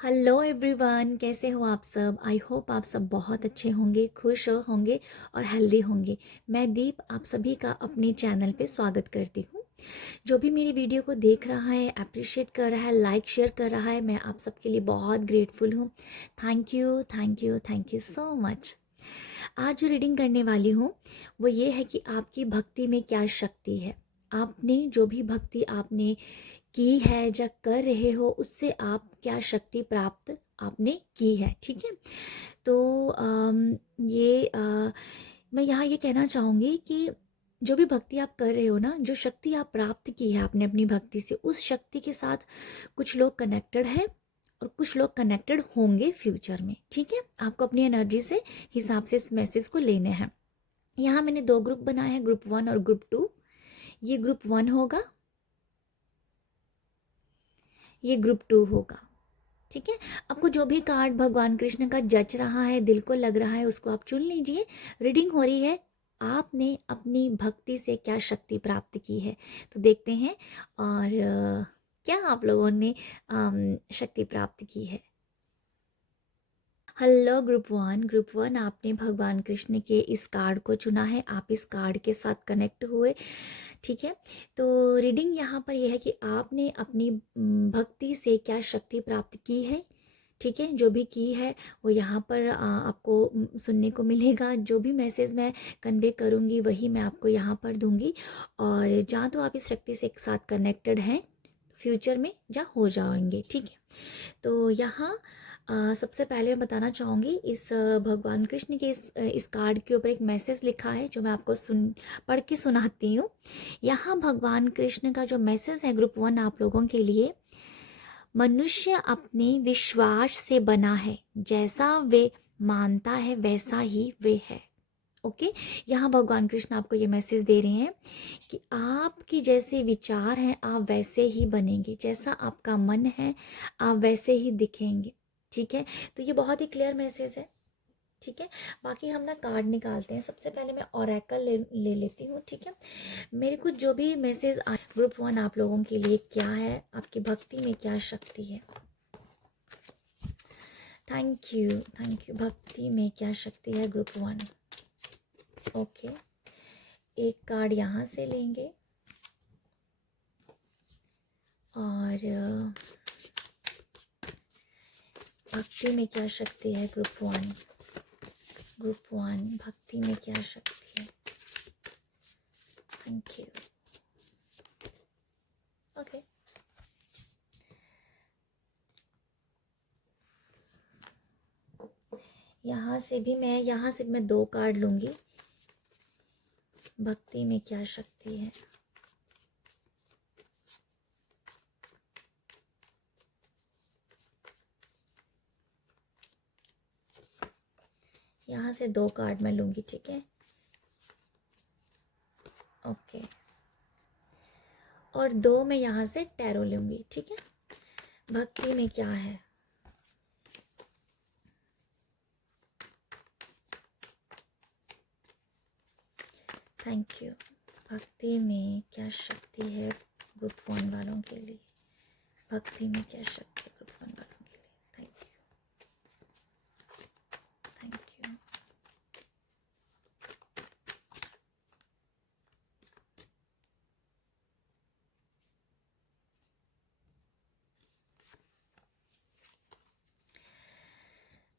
Hello everyone, कैसे हो आप सब। आई होप आप सब बहुत अच्छे होंगे, खुश होंगे और हेल्दी होंगे। मैं दीप आप सभी का अपने चैनल पे स्वागत करती हूँ। जो भी मेरी वीडियो को देख रहा है, अप्रिशिएट कर रहा है, लाइक शेयर कर रहा है, मैं आप सबके लिए बहुत ग्रेटफुल हूँ। Thank you thank you thank you so much. आज जो रीडिंग करने वाली हूँ वो ये है कि आपकी भक्ति में क्या शक्ति है। आपने जो भी भक्ति आपने की है या कर रहे हो, उससे आप क्या शक्ति प्राप्त आपने की है। ठीक है, तो मैं यहाँ ये कहना चाहूँगी कि जो भी भक्ति आप कर रहे हो ना, जो शक्ति आप प्राप्त की है आपने अपनी भक्ति से, उस शक्ति के साथ कुछ लोग कनेक्टेड हैं और कुछ लोग कनेक्टेड होंगे फ्यूचर में। ठीक है, आपको अपनी एनर्जी से हिसाब से इस मैसेज को लेने हैं। यहाँ मैंने दो ग्रुप बनाए हैं, ग्रुप 1 और ग्रुप 2। ये ग्रुप 1 होगा, ये ग्रुप 2 होगा। ठीक है, आपको जो भी कार्ड भगवान कृष्ण का जच रहा है, दिल को लग रहा है, उसको आप चुन लीजिए। रीडिंग हो रही है, आपने अपनी भक्ति से क्या शक्ति प्राप्त की है, तो देखते हैं और क्या आप लोगों ने शक्ति प्राप्त की है। हेलो ग्रुप 1, आपने भगवान कृष्ण के इस कार्ड को चुना है, आप इस कार्ड के साथ कनेक्ट हुए। ठीक है, तो रीडिंग यहाँ पर यह है कि आपने अपनी भक्ति से क्या शक्ति प्राप्त की है। ठीक है, जो भी की है वो यहाँ पर आपको सुनने को मिलेगा। जो भी मैसेज मैं कन्वे करूँगी वही मैं आपको यहाँ पर दूँगी। और जहाँ तो आप इस शक्ति से एक साथ कनेक्टेड हैं, फ्यूचर में जहाँ हो जाएंगे। ठीक है, तो यहाँ सबसे पहले मैं बताना चाहूँगी, इस भगवान कृष्ण के इस कार्ड के ऊपर एक मैसेज लिखा है जो मैं आपको पढ़ के सुनाती हूँ। यहाँ भगवान कृष्ण का जो मैसेज है ग्रुप 1 आप लोगों के लिए, मनुष्य अपने विश्वास से बना है, जैसा वे मानता है वैसा ही वे है। ओके, यहाँ भगवान कृष्ण आपको ये मैसेज दे रहे हैं कि आपकी जैसे विचार हैं आप वैसे ही बनेंगे, जैसा आपका मन है आप वैसे ही दिखेंगे। ठीक है, तो ये बहुत ही क्लियर मैसेज है। ठीक है, बाकी हम ना कार्ड निकालते हैं। सबसे पहले मैं ओरेकल ले लेती हूँ। ठीक है, मेरे को जो भी मैसेज आए ग्रुप 1 आप लोगों के लिए क्या है, आपकी भक्ति में क्या शक्ति है। थैंक यू, भक्ति में क्या शक्ति है ग्रुप 1। ओके, एक कार्ड यहाँ से लेंगे और भक्ति में क्या शक्ति है ग्रुप 1 भक्ति में क्या शक्ति है। Thank you. ओके, यहाँ से मैं 2 कार्ड लूँगी। भक्ति में क्या शक्ति है। यहाँ से 2 कार्ड मैं लूँगी। ठीक है, ओके, और 2 मैं यहाँ से टैरो लूँगी। ठीक है, भक्ति में क्या है। थैंक यू, भक्ति में क्या शक्ति है ग्रुप 1 वालों के लिए। भक्ति में क्या शक्ति है ग्रुप 1 वालों के लिए। Thank you.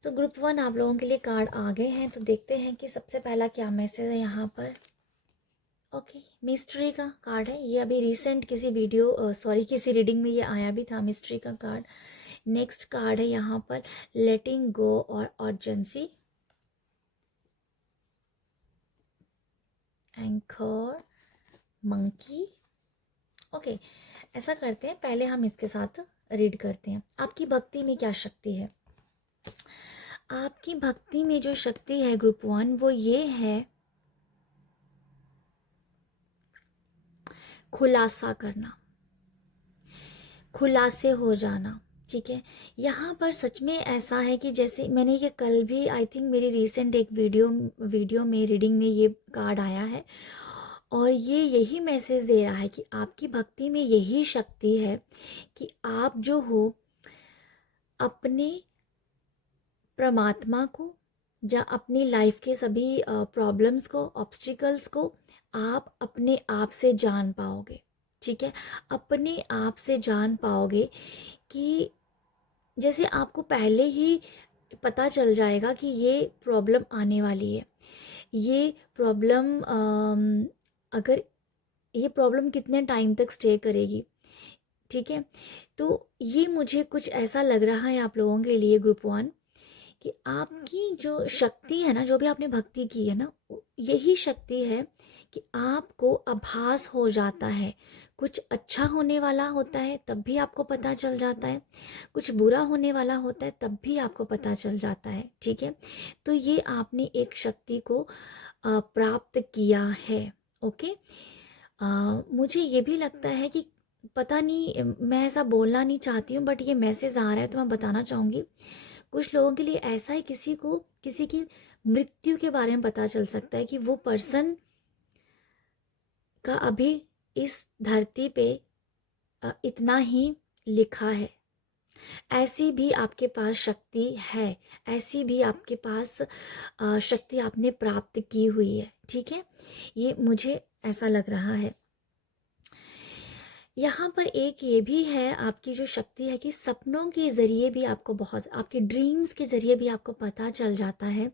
तो ग्रुप 1 आप लोगों के लिए कार्ड आ गए हैं, तो देखते हैं कि सबसे पहला क्या मैसेज है यहाँ पर। ओके, मिस्ट्री का कार्ड है ये। अभी रिसेंट किसी रीडिंग में ये आया भी था, मिस्ट्री का कार्ड। नेक्स्ट कार्ड है यहाँ पर लेटिंग गो और अर्जेंसी। Anchor, monkey. ओके, ऐसा करते हैं, पहले हम इसके साथ रीड करते हैं। आपकी भक्ति में क्या शक्ति है। आपकी भक्ति में जो शक्ति है ग्रुप 1 वो ये है, खुलासा करना, खुलासे हो जाना। ठीक है, यहाँ पर सच में ऐसा है कि जैसे मैंने ये कल भी आई थिंक मेरी रिसेंट एक वीडियो में रीडिंग में ये कार्ड आया है, और ये यही मैसेज दे रहा है कि आपकी भक्ति में यही शक्ति है कि आप जो हो, अपने परमात्मा को या अपनी लाइफ के सभी प्रॉब्लम्स को, ऑब्स्टिकल्स को आप अपने आप से जान पाओगे। ठीक है, अपने आप से जान पाओगे कि जैसे आपको पहले ही पता चल जाएगा कि ये प्रॉब्लम आने वाली है, ये प्रॉब्लम अगर ये प्रॉब्लम कितने टाइम तक स्टे करेगी। ठीक है, तो ये मुझे कुछ ऐसा लग रहा है आप लोगों के लिए ग्रुप वन, कि आपकी जो शक्ति है ना, जो भी आपने भक्ति की है ना, यही शक्ति है कि आपको आभास हो जाता है। कुछ अच्छा होने वाला होता है तब भी आपको पता चल जाता है, कुछ बुरा होने वाला होता है तब भी आपको पता चल जाता है। ठीक है, तो ये आपने एक शक्ति को प्राप्त किया है। ओके, मुझे ये भी लगता है कि पता नहीं, मैं ऐसा बोलना नहीं चाहती हूँ बट ये मैसेज आ रहा है तो मैं बताना चाहूँगी। कुछ लोगों के लिए ऐसा है, किसी को किसी की मृत्यु के बारे में पता चल सकता है कि वो पर्सन का अभी इस धरती पे इतना ही लिखा है। ऐसी भी आपके पास शक्ति है, ऐसी भी आपके पास शक्ति आपने प्राप्त की हुई है। ठीक है, ये मुझे ऐसा लग रहा है। यहाँ पर एक ये भी है, आपकी जो शक्ति है कि सपनों के ज़रिए भी आपको बहुत, आपके ड्रीम्स के ज़रिए भी आपको पता चल जाता है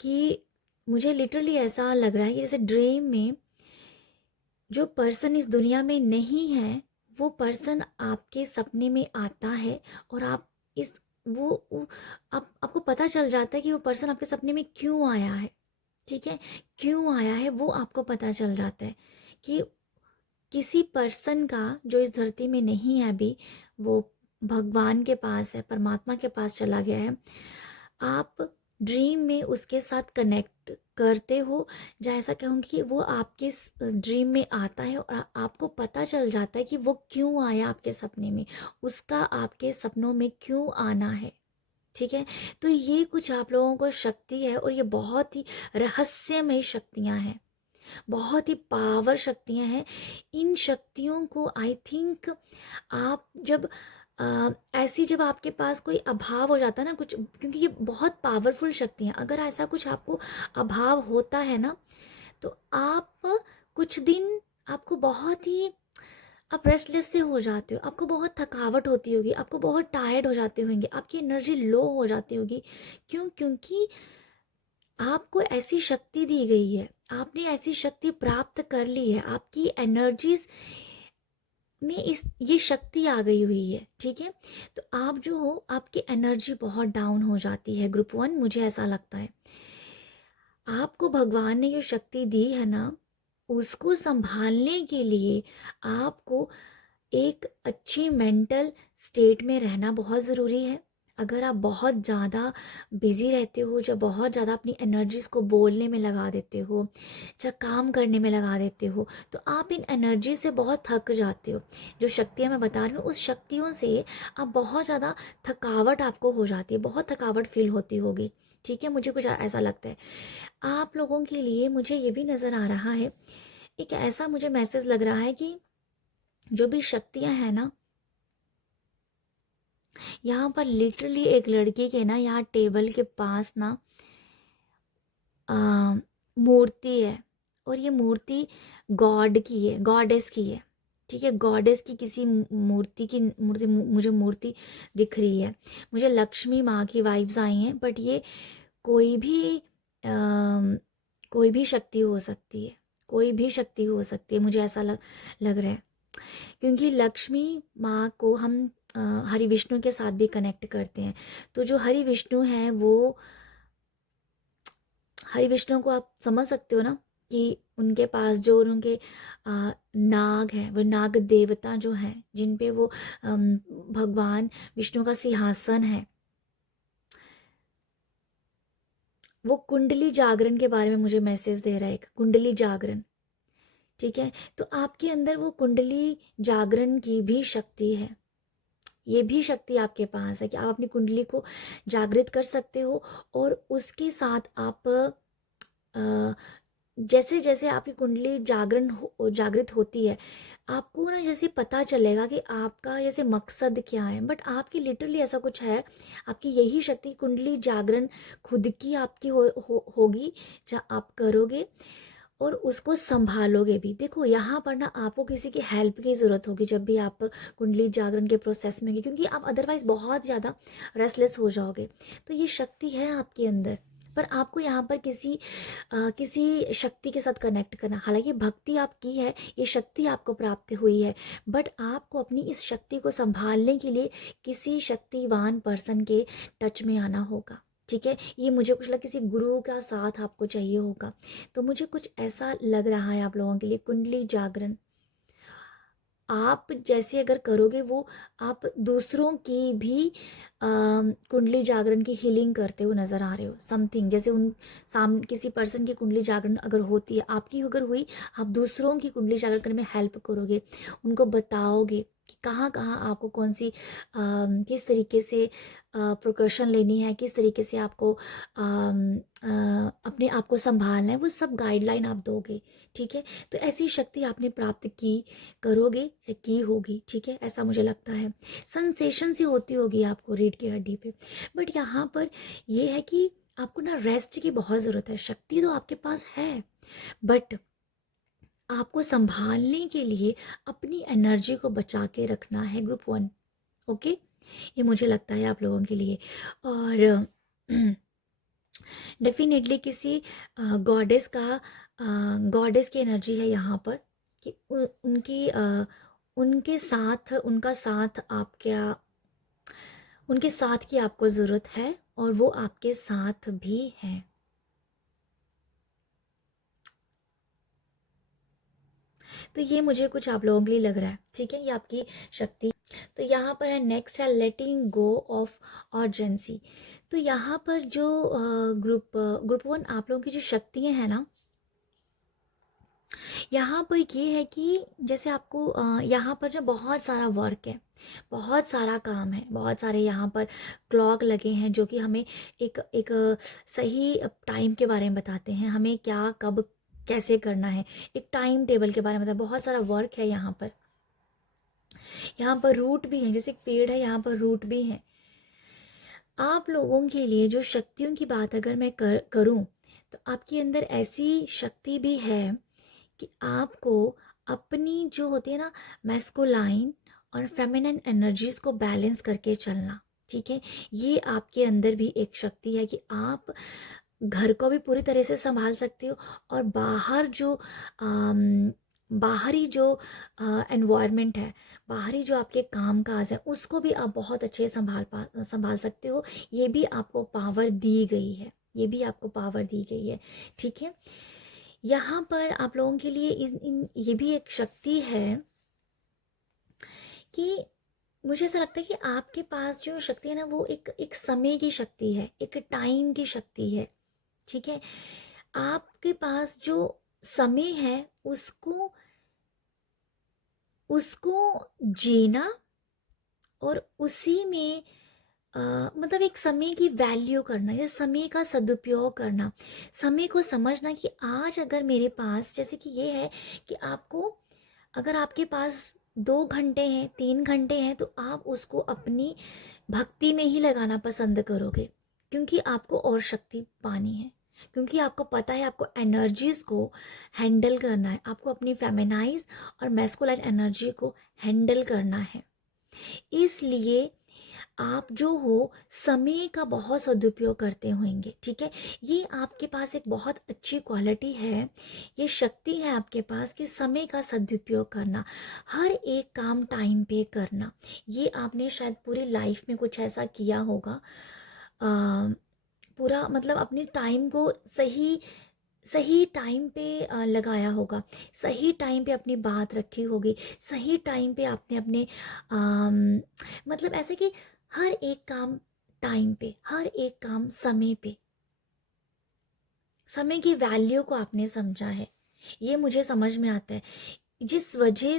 कि मुझे लिटरली ऐसा लग रहा है कि जैसे ड्रीम में जो पर्सन इस दुनिया में नहीं है, वो पर्सन आपके सपने में आता है और आप इस वो आपको पता चल जाता है कि वो पर्सन आपके सपने में क्यों आया है। ठीक है, क्यों आया है वो आपको पता चल जाता है कि किसी पर्सन का जो इस धरती में नहीं है अभी, वो भगवान के पास है, परमात्मा के पास चला गया है। आप ड्रीम में उसके साथ कनेक्ट करते हो, या ऐसा कहूँगी कि वो आपके ड्रीम में आता है और आपको पता चल जाता है कि वो क्यों आया आपके सपने में, उसका आपके सपनों में क्यों आना है। ठीक है, तो ये कुछ आप लोगों को शक्ति है और ये बहुत ही रहस्यमय शक्तियाँ हैं, बहुत ही पावर शक्तियाँ हैं। इन शक्तियों को आई थिंक आप जब ऐसी जब आपके पास कोई अभाव हो जाता है ना कुछ, क्योंकि ये बहुत पावरफुल शक्ति हैं, अगर ऐसा कुछ आपको अभाव होता है ना, तो आप कुछ दिन आपको बहुत ही, आप रेस्टलेस से हो जाते हो, आपको बहुत थकावट होती होगी, आपको बहुत टायर्ड हो जाते होंगे, आपकी एनर्जी लो हो जाती होगी। क्यों? क्योंकि आपको ऐसी शक्ति दी गई है, आपने ऐसी शक्ति प्राप्त कर ली है, आपकी एनर्जीज में इस ये शक्ति आ गई हुई है। ठीक है, तो आप जो हो, आपकी एनर्जी बहुत डाउन हो जाती है ग्रुप वन, मुझे ऐसा लगता है। आपको भगवान ने जो शक्ति दी है ना, उसको संभालने के लिए आपको एक अच्छी मेंटल स्टेट में रहना बहुत ज़रूरी है। अगर आप बहुत ज़्यादा बिजी रहते हो, जब बहुत ज़्यादा अपनी एनर्जीज़ को बोलने में लगा देते हो, या काम करने में लगा देते हो, तो आप इन एनर्जी से बहुत थक जाते हो। जो शक्तियाँ मैं बता रही हूँ, उस शक्तियों से आप बहुत ज़्यादा थकावट आपको हो जाती है, बहुत थकावट फील होती होगी। ठीक है, मुझे कुछ ऐसा लगता है। आप लोगों के लिए मुझे ये भी नज़र आ रहा है, एक ऐसा मुझे मैसेज लग रहा है कि जो भी शक्तियाँ हैं ना, यहाँ पर लिटरली एक लड़की के ना, यहाँ टेबल के पास ना मूर्ति है, और ये मूर्ति गॉड की है, गॉडेस की है। ठीक है, गॉडेस की किसी मूर्ति मुझे मूर्ति दिख रही है। मुझे लक्ष्मी माँ की वाइब्स आई हैं, बट ये कोई भी कोई भी शक्ति हो सकती है, कोई भी शक्ति हो सकती है, मुझे ऐसा लग रहा है। क्योंकि लक्ष्मी माँ को हम हरि विष्णु के साथ भी कनेक्ट करते हैं। तो जो हरि विष्णु हैं, वो हरि विष्णु को आप समझ सकते हो ना, कि उनके पास जो उनके नाग हैं, वो नाग देवता जो हैं, जिन पे वो भगवान विष्णु का सिंहासन है, वो कुंडली जागरण के बारे में मुझे मैसेज दे रहा है, एक कुंडली जागरण। ठीक है, तो आपके अंदर वो कुंडली जागरण की भी शक्ति है, ये भी शक्ति आपके पास है कि आप अपनी कुंडली को जागृत कर सकते हो, और उसके साथ आप जैसे जैसे आपकी कुंडली जागृत होती है, आपको ना जैसे पता चलेगा कि आपका जैसे मकसद क्या है। बट आपकी लिटरली ऐसा कुछ है, आपकी यही शक्ति कुंडली जागरण खुद की आपकी होगी, जहाँ आप करोगे और उसको संभालोगे भी। देखो यहाँ पर ना आपको किसी की हेल्प की ज़रूरत होगी जब भी आप कुंडली जागरण के प्रोसेस में, क्योंकि आप अदरवाइज बहुत ज़्यादा रेस्टलेस हो जाओगे। तो ये शक्ति है आपके अंदर, पर आपको यहाँ पर किसी शक्ति के साथ कनेक्ट करना। हालांकि भक्ति आपकी है, ये शक्ति आपको प्राप्त हुई है, बट आपको अपनी इस शक्ति को संभालने के लिए किसी शक्तिवान पर्सन के टच में आना होगा। ठीक है, ये मुझे कुछ लगा किसी गुरु का साथ आपको चाहिए होगा। तो मुझे कुछ ऐसा लग रहा है आप लोगों के लिए कुंडली जागरण आप जैसे अगर करोगे, वो आप दूसरों की भी कुंडली जागरण की हीलिंग करते हुए नज़र आ रहे हो। समथिंग जैसे उन किसी पर्सन की कुंडली जागरण अगर होती है, आपकी अगर हुई, आप दूसरों की कुंडली जागरण करने में हेल्प करोगे, उनको बताओगे कि कहाँ कहाँ आपको कौन सी किस तरीके से प्रिकॉशन लेनी है, किस तरीके से आपको अपने आप को संभालना है, वो सब गाइडलाइन आप दोगे। ठीक है, तो ऐसी शक्ति आपने प्राप्त की, करोगे या की होगी। ठीक है, ऐसा मुझे लगता है। सेंसेशन सी होती होगी आपको रीढ़ की हड्डी पे। बट यहाँ पर ये है कि आपको ना रेस्ट की बहुत ज़रूरत है। शक्ति तो आपके पास है, बट आपको संभालने के लिए अपनी एनर्जी को बचा के रखना है। ग्रुप 1, ओके, ये मुझे लगता है आप लोगों के लिए। और डेफिनेटली किसी गॉडेस की एनर्जी है यहाँ पर कि उनका साथ आप क्या, उनके साथ की आपको ज़रूरत है और वो आपके साथ भी हैं। तो ये मुझे कुछ आप लोगों के लिए लग रहा है। ठीक है, ये आपकी शक्ति। तो यहाँ पर है नेक्स्ट है लेटिंग गो ऑफ अर्जेंसी। तो यहाँ पर जो ग्रुप 1 आप लोगों की जो शक्तियाँ हैं ना, यहाँ पर ये है कि जैसे आपको यहाँ पर जो बहुत सारा वर्क है, बहुत सारा काम है, बहुत सारे यहाँ पर क्लॉक लगे हैं जो कि हमें एक एक सही टाइम के बारे में बताते हैं, हमें क्या कब कैसे करना है, एक टाइम टेबल के बारे में बताते हैं। बहुत सारा वर्क है यहाँ पर। यहाँ पर रूट भी है, जैसे एक पेड़ है, यहाँ पर रूट भी है। आप लोगों के लिए जो शक्तियों की बात अगर मैं करूँ, तो आपके अंदर ऐसी शक्ति भी है कि आपको अपनी जो होती है ना मैस्कुलाइन और फेमिनिन एनर्जीज को बैलेंस करके चलना। ठीक है, ये आपके अंदर भी एक शक्ति है कि आप घर को भी पूरी तरह से संभाल सकते हो, और बाहरी जो एनवायरनमेंट है, बाहरी जो आपके काम काज है, उसको भी आप बहुत अच्छे से संभाल सकते हो। ये भी आपको पावर दी गई है, ये भी आपको पावर दी गई है। ठीक है, यहाँ पर आप लोगों के लिए ये भी एक शक्ति है कि मुझे ऐसा लगता है कि आपके पास जो शक्ति है ना, वो एक समय की शक्ति है, एक टाइम की शक्ति है। ठीक है, आपके पास जो समय है उसको उसको जीना और उसी में मतलब एक समय की वैल्यू करना या समय का सदुपयोग करना, समय को समझना कि आज अगर मेरे पास, जैसे कि ये है कि आपको, अगर आपके पास 2 घंटे हैं, 3 घंटे हैं, तो आप उसको अपनी भक्ति में ही लगाना पसंद करोगे, क्योंकि आपको और शक्ति पानी है, क्योंकि आपको पता है आपको एनर्जीज को हैंडल करना है, आपको अपनी फेमिनाइज और मैस्कुलाइन एनर्जी को हैंडल करना है। इसलिए आप जो हो समय का बहुत सदुपयोग करते होंगे। ठीक है, ये आपके पास एक बहुत अच्छी क्वालिटी है, ये शक्ति है आपके पास कि समय का सदुपयोग करना, हर एक काम टाइम पे करना। ये आपने शायद पूरी लाइफ में कुछ ऐसा किया होगा, पूरा मतलब अपने टाइम को सही सही टाइम पे लगाया होगा, सही टाइम पे अपनी बात रखी होगी, सही टाइम पे आपने अपने मतलब ऐसे कि हर एक काम टाइम पे, हर एक काम समय पे, समय की वैल्यू को आपने समझा है। ये मुझे समझ में आता है, जिस वजह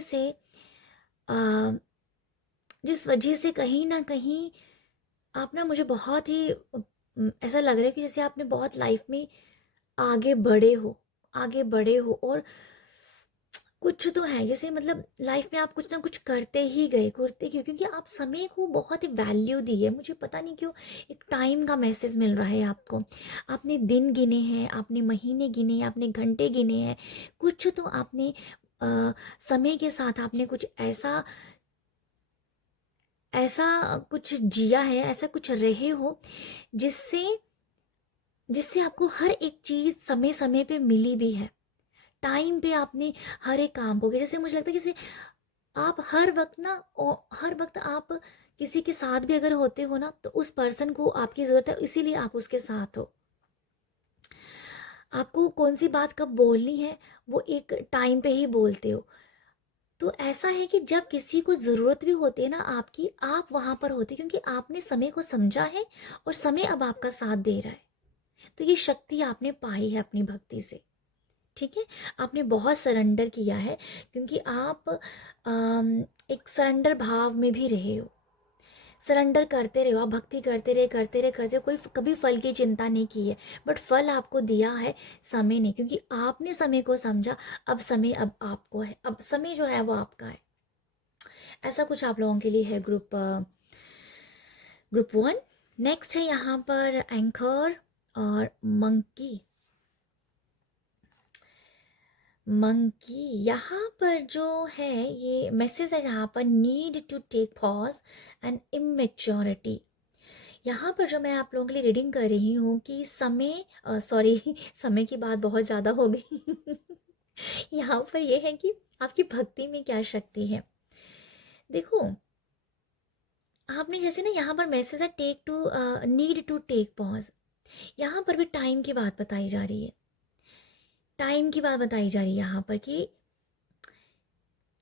से कहीं ना कहीं आप ना, मुझे बहुत ही ऐसा लग रहा है कि जैसे आपने बहुत लाइफ में आगे बढ़े हो, आगे बढ़े हो और कुछ तो है, जैसे मतलब लाइफ में आप कुछ ना कुछ करते ही गए, करते क्यों, क्योंकि आप समय को बहुत ही वैल्यू दी है। मुझे पता नहीं क्यों एक टाइम का मैसेज मिल रहा है आपको। आपने दिन गिने हैं, आपने महीने गिने हैं, आपने घंटे गिने हैं, कुछ तो आपने समय के साथ आपने कुछ ऐसा ऐसा कुछ जिया है, ऐसा कुछ रहे हो जिससे जिससे आपको हर एक चीज़ समय समय पे मिली भी है। टाइम पे आपने हर एक काम को किया। जैसे मुझे लगता है जैसे आप हर वक्त ना हर वक्त आप किसी के साथ भी अगर होते हो ना, तो उस पर्सन को आपकी ज़रूरत है, इसीलिए आप उसके साथ हो। आपको कौन सी बात कब बोलनी है वो एक टाइम पे ही बोलते हो। तो ऐसा है कि जब किसी को ज़रूरत भी होती है ना आपकी, आप वहाँ पर होते, क्योंकि आपने समय को समझा है और समय अब आपका साथ दे रहा है। तो ये शक्ति आपने पाई है अपनी भक्ति से। ठीक है, आपने बहुत सरेंडर किया है, क्योंकि आप एक सरेंडर भाव में भी रहे हो। सरेंडर करते रहे हो, आप भक्ति करते रहे, कोई कभी फल की चिंता नहीं की है। बट फल आपको दिया है समय ने, क्योंकि आपने समय को समझा। अब समय अब आपको है, अब समय जो है वो आपका है। ऐसा कुछ आप लोगों के लिए है ग्रुप 1। नेक्स्ट है यहाँ पर एंकर और मंकी। यहाँ पर जो है ये मैसेज है, यहाँ पर need to take pause and immaturity. यहाँ पर जो मैं आप लोगों के लिए रीडिंग कर रही हूँ कि समय सॉरी समय की बात बहुत ज़्यादा हो गई यहाँ पर ये है कि आपकी भक्ति में क्या शक्ति है। देखो, आपने जैसे ना यहाँ पर मैसेज है take to need to take pause, यहाँ पर भी टाइम की बात बताई जा रही है। टाइम की बात बताई जा रही है यहाँ पर कि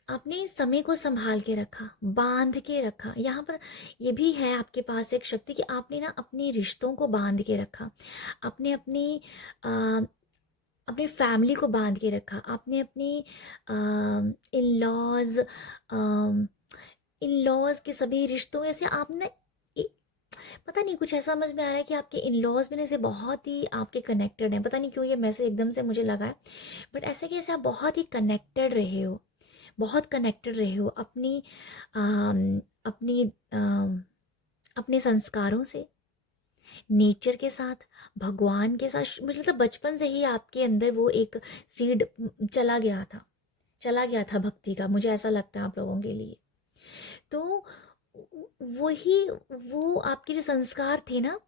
आपने समय को संभाल के रखा, बांध के रखा। यहाँ पर ये भी है आपके पास एक शक्ति कि आपने ना अपने रिश्तों को बांध के रखा, आपने अपनी अ, अपने फैमिली को बांध के रखा, आपने अपनी इन लॉज इन लॉज के सभी रिश्तों में से आपने पता नहीं कुछ ऐसा समझ में आ रहा है कि आपके इन लॉज में से बहुत ही आपके कनेक्टेड हैं। पता नहीं क्यों ये मैसेज एकदम से मुझे लगा है, बट ऐसे कि जैसे आप बहुत ही कनेक्टेड रहे हो, बहुत कनेक्टेड रहे हो अपनी अपनी अपने संस्कारों से, नेचर के साथ, भगवान के साथ। मुझे लगता है बचपन से ही आपके अंदर वो एक सीड चला गया था भक्ति का। मुझे ऐसा लगता है आप लोगों के लिए। तो वही वो आपके जो संस्कार थे ना,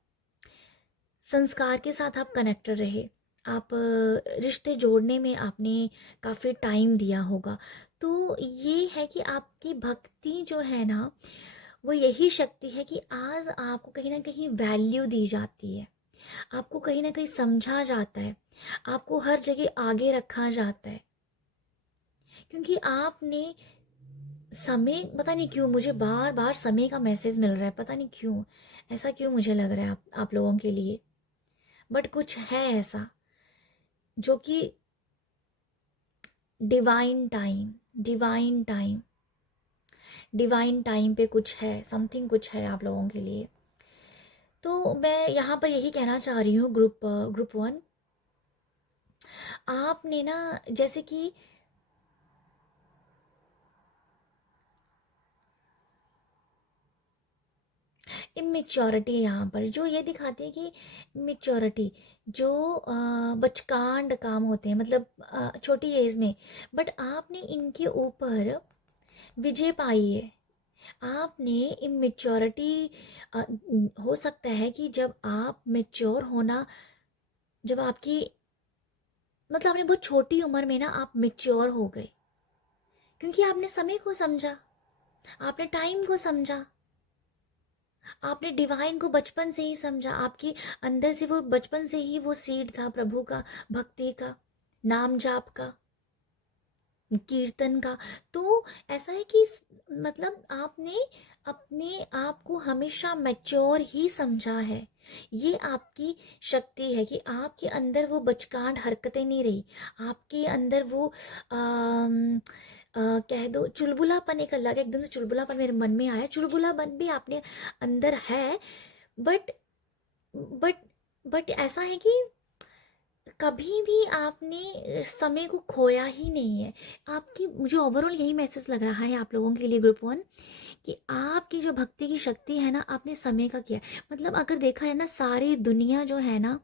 संस्कार के साथ आप कनेक्टेड रहे। आप रिश्ते जोड़ने में आपने काफ़ी टाइम दिया होगा। तो ये है कि आपकी भक्ति जो है ना, वो यही शक्ति है कि आज आपको कहीं ना कहीं वैल्यू दी जाती है, आपको कहीं ना कहीं समझा जाता है, आपको हर जगह आगे रखा जाता है, क्योंकि आपने समय, पता नहीं क्यों मुझे बार बार समय का मैसेज मिल रहा है, पता नहीं क्यों ऐसा क्यों मुझे लग रहा है आप लोगों के लिए। बट कुछ है ऐसा जो कि divine time, divine time, divine time पे कुछ है, समथिंग कुछ है आप लोगों के लिए। तो मैं यहाँ पर यही कहना चाह रही हूँ ग्रुप 1, आपने ना जैसे कि इमेच्योरिटी यहाँ पर जो ये दिखाती है कि इमेच्योरिटी जो बचकांड काम होते हैं, मतलब छोटी एज में, बट आपने इनके ऊपर विजय पाई है। आपने इमेच्योरिटी हो सकता है कि जब आप मेच्योर होना, जब आपकी मतलब आपने बहुत छोटी उम्र में ना आप मेच्योर हो गए, क्योंकि आपने समय को समझा, आपने टाइम को समझा, आपने डिवाइन को बचपन से ही समझा। आपके अंदर से वो बचपन से ही वो सीड था प्रभु का, भक्ति का, नाम जाप का, कीर्तन का। तो ऐसा है कि मतलब आपने अपने आप को हमेशा मैच्योर ही समझा है। ये आपकी शक्ति है कि आपके अंदर वो बचकांड हरकतें नहीं रही, आपके अंदर वो कह दो चुलबुलापन, एक अलग एकदम से चुलबुलापन मेरे मन में आया, चुलबुलापन भी आपने अंदर है। बट बट बट ऐसा है कि कभी भी आपने समय को खोया ही नहीं है। आपकी मुझे ओवरऑल यही मैसेज लग रहा है आप लोगों के लिए ग्रुप वन, कि आपकी जो भक्ति की शक्ति है ना, आपने समय का किया है। मतलब अगर देखा है ना, सारी दुनिया जो है ना,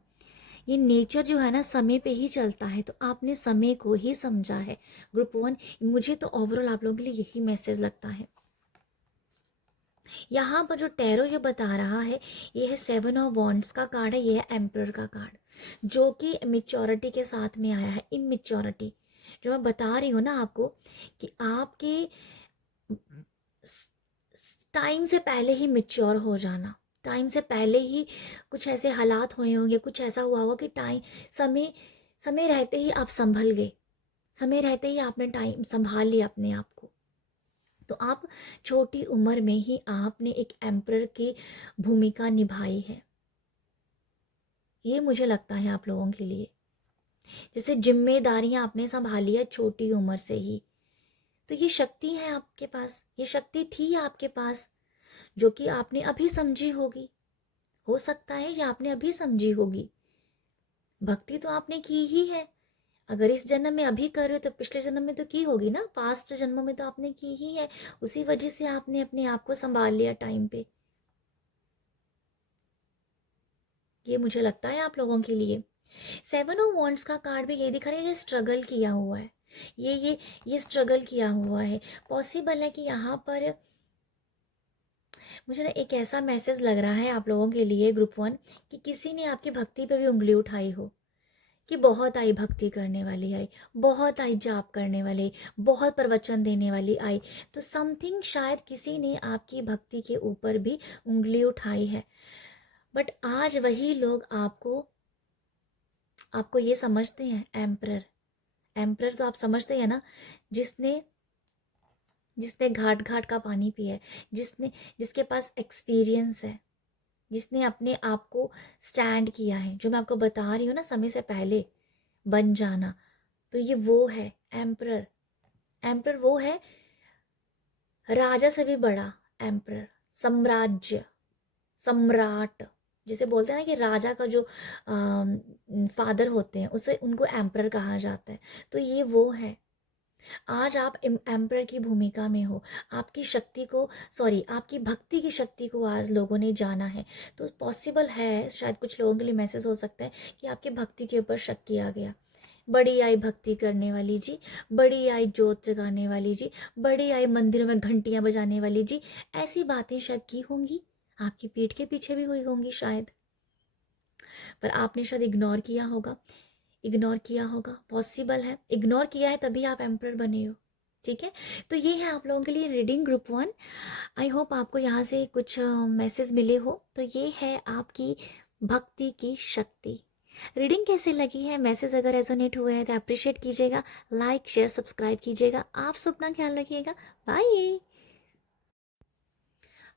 ये नेचर जो है ना समय पे ही चलता है, तो आपने समय को ही समझा है ग्रुप वन। मुझे तो ओवरऑल आप लोगों के लिए यही मैसेज लगता है। यहाँ पर जो टैरो जो बता रहा है, ये है 7 ऑफ वॉन्ड्स का कार्ड है, ये है एम्परर का कार्ड, जो कि मेच्योरिटी के साथ में आया है। इमेच्योरिटी जो मैं बता रही हूँ ना आपको, कि आपके टाइम से पहले ही मेच्योर हो जाना, टाइम से पहले ही कुछ ऐसे हालात हुए होंगे, कुछ ऐसा हुआ होगा कि टाइम समय समय रहते ही आप संभल गए, समय रहते ही आपने टाइम संभाल लिया अपने आप को। तो आप छोटी उम्र में ही आपने एक एम्परर की भूमिका निभाई है, ये मुझे लगता है आप लोगों के लिए। जैसे जिम्मेदारियां आपने संभाली है छोटी उम्र से ही, तो ये शक्ति है आपके पास, ये शक्ति थी आपके पास, जो कि आपने अभी समझी होगी। हो सकता है ये आपने अभी समझी होगी। भक्ति तो आपने की ही है, अगर इस जन्म में अभी कर रहे हो तो पिछले जन्म में तो की होगी ना, पास्ट जन्मों में तो आपने की ही है। उसी वजह से आपने अपने आप को संभाल लिया टाइम पे। ये मुझे लगता है आप लोगों के लिए। 7 ऑफ वॉन्ड्स का कार्ड भी ये दिखा रहा है, ये स्ट्रगल किया हुआ है, ये स्ट्रगल किया हुआ है। पॉसिबल है कि यहाँ पर मुझे ना एक ऐसा मैसेज लग रहा है आप लोगों के लिए ग्रुप वन, कि किसी ने आपकी भक्ति पे भी उंगली उठाई हो, कि बहुत आई भक्ति करने वाली आई, बहुत आई जाप करने वाली, बहुत प्रवचन देने वाली आई, तो समथिंग शायद किसी ने आपकी भक्ति के ऊपर भी उंगली उठाई है। बट आज वही लोग आपको आपको ये समझते हैं एम्परर। एम्परर तो आप समझते हैं ना, जिसने जिसने घाट घाट का पानी पिया है, जिसके पास एक्सपीरियंस है, जिसने अपने आप को स्टैंड किया है, जो मैं आपको बता रही हूँ ना, समय से पहले बन जाना, तो ये वो है एम्परर। एम्परर वो है, राजा से भी बड़ा एम्परर, साम्राज्य, सम्राट, जिसे बोलते हैं ना कि राजा का जो फादर होते हैं उसे उनको एम्परर कहा जाता है। तो ये वो है। आज आप एम्परर की भूमिका में हो, आपकी शक्ति को, सॉरी, आपकी भक्ति की शक्ति को आज लोगों ने जाना है। तो पॉसिबल है, शायद कुछ लोगों के लिए मैसेज हो सकता है कि आपकी भक्ति के ऊपर शक किया गया। बड़ी आई भक्ति करने वाली जी, बड़ी आई जोत जगाने वाली जी, बड़ी आई मंदिरों में घंटियां बजाने वाली जी, ऐसी बातें शायद की होंगी, आपकी पीठ के पीछे भी हुई होंगी शायद, पर आपने शायद इग्नोर किया होगा, इग्नोर किया होगा। पॉसिबल है इग्नोर किया है, तभी आप एम्परर बने हो। ठीक है, तो ये है आप लोगों के लिए reading group one. I hope आपको यहाँ से कुछ मैसेज मिले हो। तो ये है आपकी भक्ति की शक्ति। रीडिंग कैसे लगी है, मैसेज अगर रेजोनेट हुए हैं तो अप्रिशिएट कीजिएगा, लाइक शेयर सब्सक्राइब कीजिएगा। आप सब अपना ख्याल रखिएगा, बाय।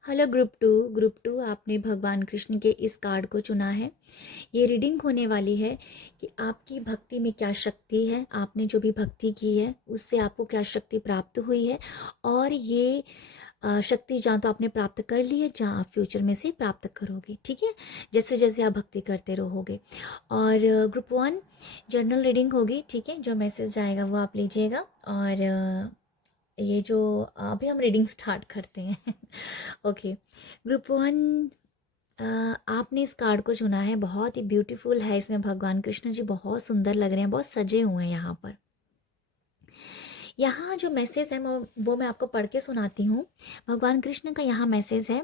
हेलो ग्रुप टू आपने भगवान कृष्ण के इस कार्ड को चुना है। ये रीडिंग होने वाली है कि आपकी भक्ति में क्या शक्ति है, आपने जो भी भक्ति की है उससे आपको क्या शक्ति प्राप्त हुई है, और ये शक्ति जहाँ तो आपने प्राप्त कर ली है, जहाँ आप फ्यूचर में से प्राप्त करोगे। ठीक है, जैसे जैसे आप भक्ति करते रहोगे। और ग्रुप वन जनरल रीडिंग होगी। ठीक है, जो मैसेज आएगा वो आप लीजिएगा। और ये जो अभी हम रीडिंग स्टार्ट करते हैं। ओके, ग्रुप वन आपने इस कार्ड को चुना है, बहुत ही ब्यूटीफुल है। इसमें भगवान कृष्ण जी बहुत सुंदर लग रहे हैं, बहुत सजे हुए हैं यहाँ पर। यहाँ जो मैसेज है वो मैं आपको पढ़ के सुनाती हूँ। भगवान कृष्ण का यहाँ मैसेज है,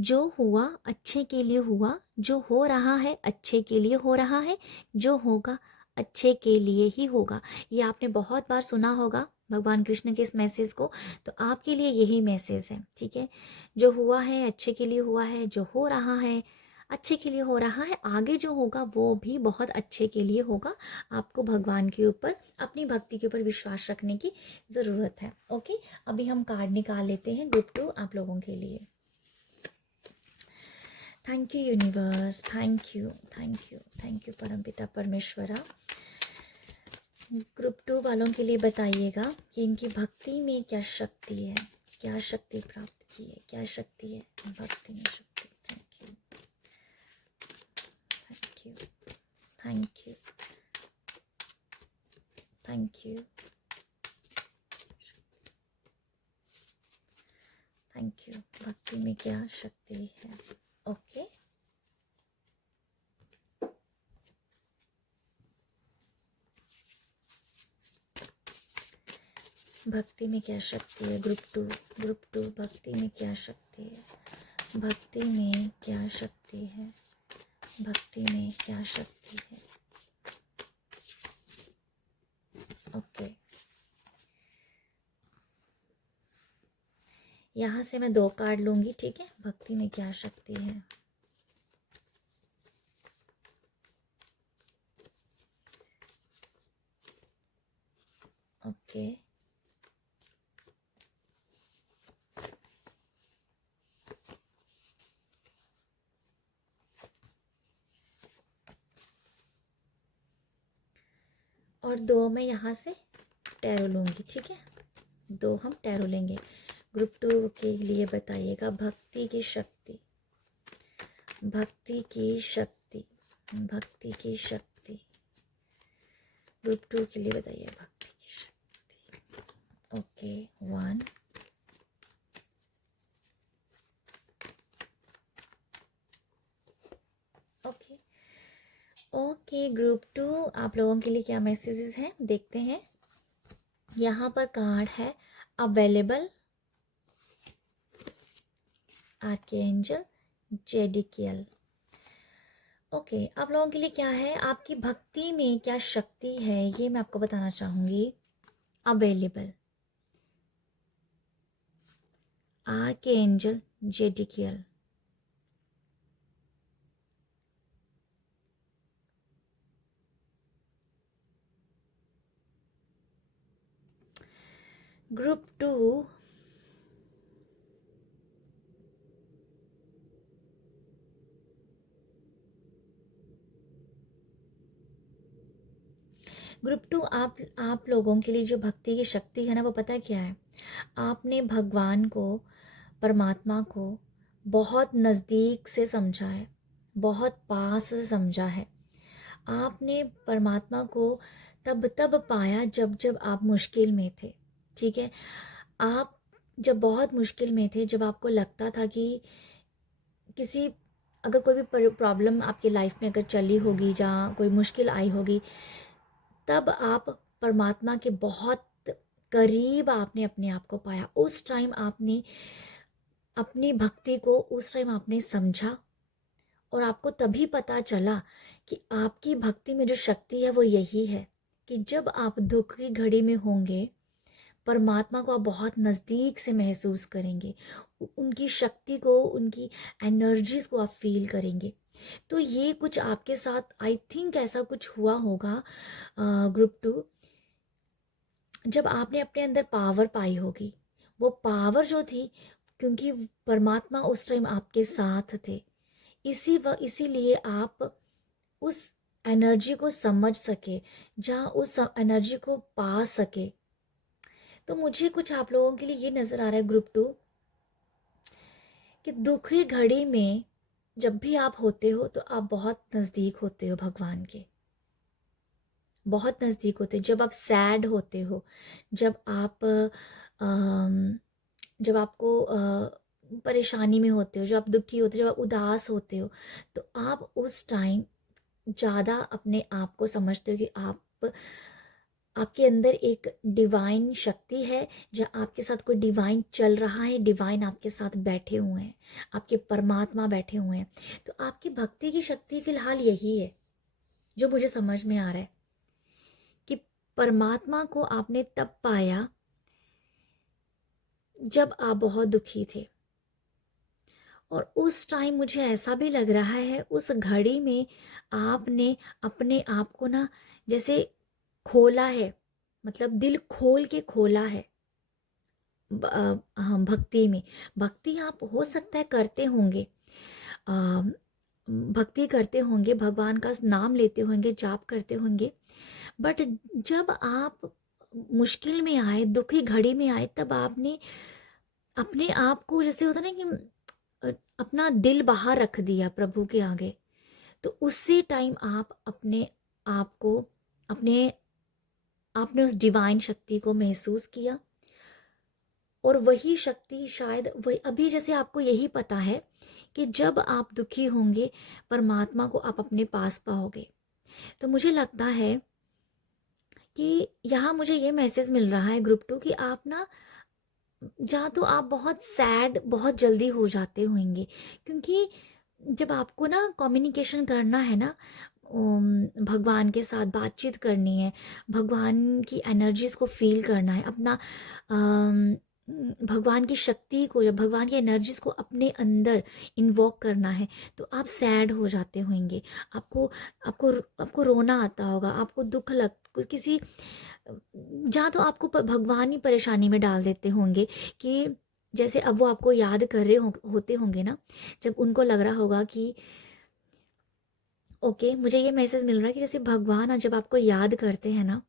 जो हुआ अच्छे के लिए हुआ, जो हो रहा है अच्छे के लिए हो रहा है, जो होगा अच्छे के लिए ही होगा। ये आपने बहुत बार सुना होगा भगवान कृष्ण के इस मैसेज को, तो आपके लिए यही मैसेज है। ठीक है, जो हुआ है अच्छे के लिए हुआ है, जो हो रहा है अच्छे के लिए हो रहा है, आगे जो होगा वो भी बहुत अच्छे के लिए होगा। आपको भगवान के ऊपर, अपनी भक्ति के ऊपर विश्वास रखने की ज़रूरत है। ओके, अभी हम कार्ड निकाल लेते हैं ग्रुप टू आप लोगों के लिए। Thank you universe, thank you thank you thank you परमपिता परमेश्वरा। ग्रुप टू वालों के लिए बताइएगा कि इनकी भक्ति में क्या शक्ति है, क्या शक्ति प्राप्त की है, क्या शक्ति है भक्ति में शक्ति। Thank you thank you thank you thank you, thank you. भक्ति में क्या शक्ति है? ओके, भक्ति में क्या शक्ति है? ग्रुप टू, भक्ति में क्या शक्ति है? भक्ति में क्या शक्ति है? भक्ति में क्या शक्ति है? ओके, यहाँ से मैं 2 कार्ड लूंगी, ठीक है? भक्ति में क्या शक्ति है? ओके, और 2 मैं यहाँ से टैरो लूंगी, ठीक है? 2 हम टैरो लेंगे। ग्रुप 2 के लिए बताइएगा भक्ति की शक्ति, भक्ति की शक्ति, भक्ति की शक्ति। ग्रुप 2 के लिए बताइए भक्ति की शक्ति। Okay, 1, okay, okay. ग्रुप 2, आप लोगों के लिए क्या मैसेजेस हैं देखते हैं। यहाँ पर कार्ड है अवेलेबल, आर्कएंजल जेडिकियल। ओके, आप लोगों के लिए क्या है, आपकी भक्ति में क्या शक्ति है ये मैं आपको बताना चाहूँगी। Available, archangel Zadkiel. Group 2, group 2 आप लोगों के लिए जो भक्ति की शक्ति है ना, वो पता है क्या है? आपने भगवान को, परमात्मा को बहुत नज़दीक से समझा है, बहुत पास से समझा है। आपने परमात्मा को तब पाया जब आप मुश्किल में थे, ठीक है? आप जब बहुत मुश्किल में थे, जब आपको लगता था कि किसी, अगर कोई भी प्रॉब्लम आपकी लाइफ में अगर चली होगी, जहाँ कोई मुश्किल आई होगी, तब आप परमात्मा के बहुत करीब आपने अपने आप को पाया। उस टाइम आपने अपनी भक्ति को, उस टाइम आपने समझा, और आपको तभी पता चला कि आपकी भक्ति में जो शक्ति है वो यही है कि जब आप दुख की घड़ी में होंगे, परमात्मा को आप बहुत नज़दीक से महसूस करेंगे, उनकी शक्ति को, उनकी एनर्जीज को आप फील करेंगे। तो ये कुछ आपके साथ, आई थिंक ऐसा कुछ हुआ होगा ग्रुप 2, जब आपने अपने अंदर पावर पाई होगी। वो पावर जो थी, क्योंकि परमात्मा उस टाइम आपके साथ थे, इसीलिए आप उस एनर्जी को समझ सके, जहाँ उस एनर्जी को पा सके। तो मुझे कुछ आप लोगों के लिए ये नज़र आ रहा है ग्रुप 2, कि दुख की घड़ी में जब भी आप होते हो तो आप बहुत नज़दीक होते हो भगवान के, बहुत नज़दीक होते हो। जब आप सैड होते हो, जब आप जब आपको परेशानी में होते हो, जब आप दुखी होते हो, जब आप उदास होते हो, तो आप उस टाइम ज़्यादा अपने आप को समझते हो कि आपके अंदर एक डिवाइन शक्ति है, जहाँ आपके साथ कोई डिवाइन चल रहा है, डिवाइन आपके साथ बैठे हुए हैं, आपके परमात्मा बैठे हुए हैं। तो आपकी भक्ति की शक्ति फ़िलहाल यही है जो मुझे समझ में आ रहा है, कि परमात्मा को आपने तब पाया जब आप बहुत दुखी थे, और उस टाइम मुझे ऐसा भी लग रहा है, उस घड़ी में आपने अपने आप को ना जैसे खोला है, मतलब दिल खोल के खोला है। हाँ, भक्ति में, भक्ति आप हो सकता है करते होंगे, भक्ति करते होंगे, भगवान का नाम लेते होंगे, जाप करते होंगे, बट जब आप मुश्किल में आए, दुखी घड़ी में आए, तब आपने अपने आप को, जैसे होता ना कि अपना दिल बाहर रख दिया प्रभु के आगे। तो उसी टाइम आप अपने आप को, अपने आपने उस डिवाइन शक्ति को महसूस किया, और वही शक्ति शायद वही अभी, जैसे आपको यही पता है कि जब आप दुखी होंगे परमात्मा को आप अपने पास पाओगे। तो मुझे लगता है कि यहाँ मुझे ये मैसेज मिल रहा है ग्रुप 2 कि आप ना, या तो आप बहुत सैड बहुत जल्दी हो जाते होंगे, क्योंकि जब आपको ना कम्युनिकेशन करना है ना, भगवान के साथ बातचीत करनी है, भगवान की एनर्जीज को फील करना है, अपना भगवान की शक्ति को या भगवान की एनर्जीज को अपने अंदर इन्वॉक करना है, तो आप सैड हो जाते होंगे। आपको आपको आपको रोना आता होगा, आपको दुख लग किसी, जहाँ तो आपको भगवान ही परेशानी में डाल देते होंगे कि जैसे अब वो आपको याद कर रहे होते होंगे ना, जब उनको लग रहा होगा कि ओके, मुझे ये मैसेज मिल रहा है कि जैसे भगवान जब आपको याद करते हैं ना,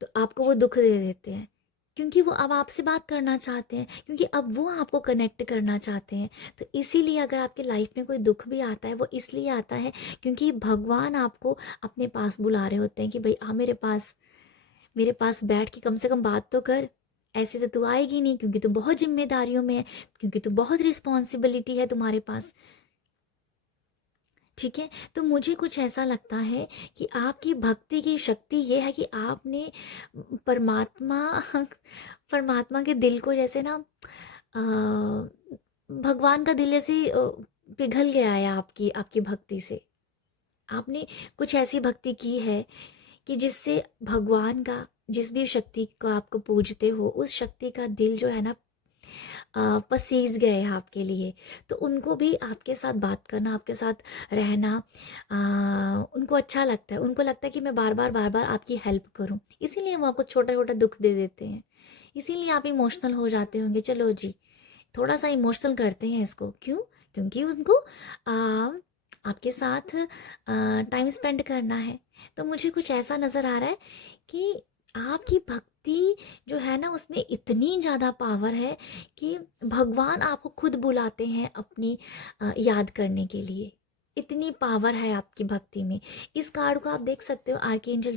तो आपको वो दुख दे देते हैं, क्योंकि वो अब आपसे बात करना चाहते हैं, क्योंकि अब वो आपको कनेक्ट करना चाहते हैं। तो इसीलिए अगर आपके लाइफ में कोई दुख भी आता है, वो इसलिए आता है क्योंकि भगवान आपको अपने पास बुला रहे होते हैं कि भाई आ मेरे पास बैठ के कम से कम बात तो कर। ऐसे तो तू आएगी नहीं, क्योंकि तू बहुत जिम्मेदारियों में है, क्योंकि तू बहुत रिस्पॉन्सिबिलिटी है तुम्हारे पास। ठीक है, तो मुझे कुछ ऐसा लगता है कि आपकी भक्ति की शक्ति ये है कि आपने परमात्मा परमात्मा के दिल को जैसे ना, अ, भगवान का दिल जैसे पिघल गया है आपकी आपकी भक्ति से। आपने कुछ ऐसी भक्ति की है कि जिससे भगवान का, जिस भी शक्ति को आपको पूजते हो, उस शक्ति का दिल जो है ना, पसीज गए हैं आपके लिए। तो उनको भी आपके साथ बात करना, आपके साथ रहना, उनको अच्छा लगता है। उनको लगता है कि मैं बार बार आपकी हेल्प करूं, इसीलिए वो आपको छोटा छोटा दुख दे देते हैं। इसीलिए आप इमोशनल हो जाते होंगे। चलो जी, थोड़ा सा इमोशनल करते हैं इसको, क्यों? क्योंकि उनको आ, आपके साथ टाइम स्पेंड करना है। तो मुझे कुछ ऐसा नज़र आ रहा है कि आपकी भक्ति जो है ना, उसमें इतनी ज़्यादा पावर है कि भगवान आपको खुद बुलाते हैं अपनी याद करने के लिए। इतनी पावर है आपकी भक्ति में। इस कार्ड को आप देख सकते हो, आर्कएंजल